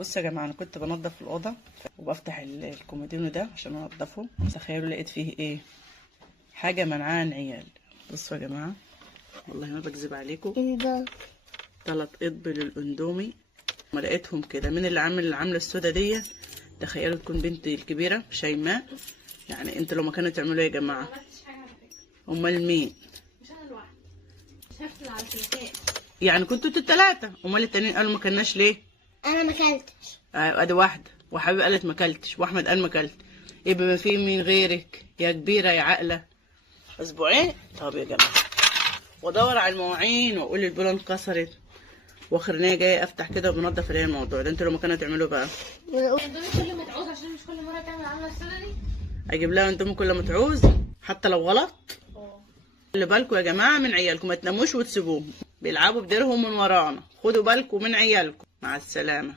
بصوا يا جماعه، انا كنت بنضف الاوضه وبفتح الكومودينو ده عشان انضفه. تخيلوا لقيت فيه ايه؟ حاجه منعان عيال. بصوا يا جماعه، والله ما بكذب عليكم، 3 قطب للاندومي. ما لقيتهم كده. مين اللي عامل العامله السودا دي؟ تخيلوا تكون بنتي الكبيره شيماء. يعني انتوا لو ما كانوا تعملوا ايه يا جماعه؟ امال مين؟ مش انا لوحدي، شفت على التليفون. يعني كنتوا انتوا الثلاثه، امال التانيين قالوا ما كناش ليه؟ انا ما اكلتش. ادي واحده، وحبيبي قالت ما اكلتش، واحمد قال ما اكلت. يبقى ما في مين غيرك يا كبيره يا عاقله؟ اسبوعين. طب يا جماعه، وادور على المواعين واقول البوله انكسرت، واخر ان هي جايه افتح كده وبنضف الاقي الموضوع ده. انتوا لو ما كانوا تعملوا بقى الاندومي كل ما تعوز، عشان مش كل مره تعمل عامله السودا دي. اجيب لها انتم كل ما تعوز حتى لو غلط. خلي بالكم يا جماعه من عيالكم، ما تناموش وتسيبوهم بيلعبوا بديرهم من ورانا. خدوا بالكم من عيالكم. مع السلامه.